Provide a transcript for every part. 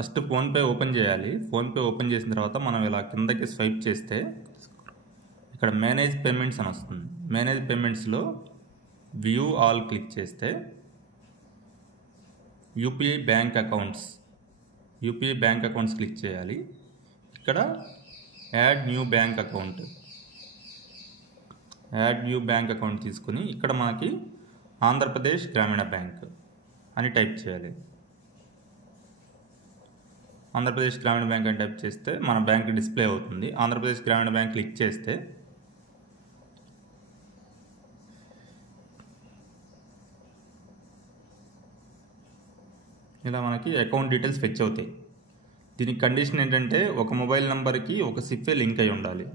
First PhonePe open చేయాలి. PhonePe open చేసిన తర్వాత మనం ఇలా కిందకి స్వైప్ చేస్తే ఇక్కడ మేనేజ్ పేమెంట్స్ అని వస్తుంది. మేనేజ్ పేమెంట్స్లో వ్యూ ఆల్ క్లిక్ చేస్తే యూపీఐ బ్యాంక్ అకౌంట్స్ క్లిక్ చేయాలి. ఇక్కడ యాడ్ న్యూ బ్యాంక్ అకౌంట్ తీసుకుని ఇక్కడ మనకి ఆంధ్రప్రదేశ్ గ్రామీణ బ్యాంక్ అని టైప్ చేయాలి. ఆంధ్రప్రదేశ్ గ్రామీణ బ్యాంక్ అని టైప్ చేస్తే మన బ్యాంక్ డిస్ప్లే అవుతుంది. ఆంధ్రప్రదేశ్ గ్రామీణ బ్యాంక్ క్లిక్ చేస్తే ఇలా మనకి అకౌంట్ డీటెయిల్స్ ఫెచ్ అవుతాయి. దీనికి కండిషన్ ఏంటంటే ఒక మొబైల్ నెంబర్కి ఒక సిప్పే లింక్ అయి ఉండాలి.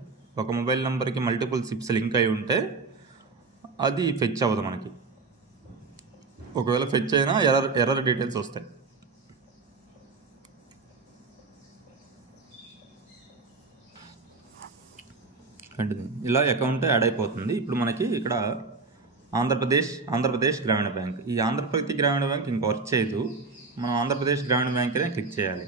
ఒక మొబైల్ నెంబర్కి మల్టిపుల్ సిప్స్ లింక్ అయి ఉంటే అది ఫెచ్ అవ్వదు మనకి. ఒకవేళ ఫెచ్ అయినా ఎర్రర్ డీటెయిల్స్ వస్తాయి. కంటిన్యూ. ఇలా అకౌంట్ యాడ్ అయిపోతుంది. ఇప్పుడు మనకి ఇక్కడ ఆంధ్రప్రదేశ్ గ్రామీణ బ్యాంక్, ఈ ఆంధ్రప్రదేశ్ గ్రామీణ బ్యాంక్ ఇంక వర్క్ చేయదు. మనం ఆంధ్రప్రదేశ్ గ్రామీణ బ్యాంక్నే క్లిక్ చేయాలి.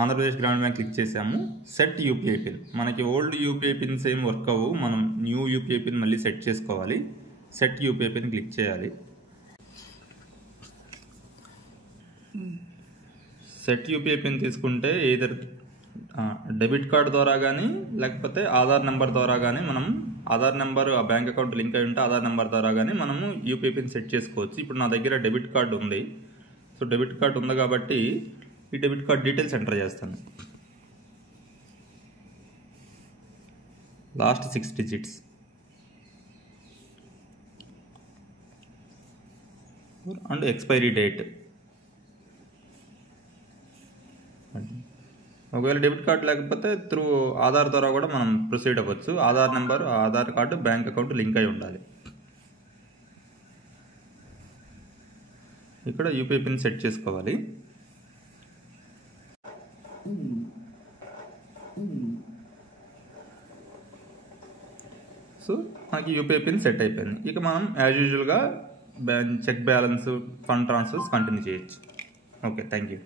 ఆంధ్రప్రదేశ్ గ్రామీణ బ్యాంక్ క్లిక్ చేసాము. సెట్ యూపీఐ పిన్, మనకి ఓల్డ్ యూపీఐ పిన్స్ ఏం వర్క్ అవ్వవు. మనం న్యూ యూపీఐ పిన్ మళ్ళీ సెట్ చేసుకోవాలి. సెట్ యూపీఐ పిన్ క్లిక్ చేయాలి. సెట్ యూపీఐ పిన్ తీసుకుంటే ఏదర్ డెబిట్ కార్డ్ ద్వారా కానీ లేకపోతే ఆధార్ నెంబర్ ద్వారా కానీ మనం ఆధార్ నెంబర్ ఆ బ్యాంక్ అకౌంట్ లింక్ అయి ఉంటే ఆధార్ నెంబర్ ద్వారా కానీ మనము యూపీఐ పిన్ సెట్ చేసుకోవచ్చు. ఇప్పుడు నా దగ్గర డెబిట్ కార్డు ఉంది. సో డెబిట్ కార్డు ఉంది కాబట్టి ఈ డెబిట్ కార్డ్ డీటెయిల్స్ ఎంటర్ చేస్తాను. Last 6 digits and expiry date. ఒకవేళ డెబిట్ కార్డు లేకపోతే త్రూ ఆధార్ ద్వారా కూడా మనం ప్రొసీడ్ అవ్వచ్చు. Aadhaar number, Aadhaar card, bank account link అయి ఉండాలి. ఇక్కడ యూపీఐ పిన్ సెట్ చేసుకోవాలి. సో మనకి యూపీఐ పిన్ సెట్ అయిపోయింది. ఇక మనం యాజ్ యూజువల్గా check balance, fund transfers continue చేయొచ్చు. Okay, thank you.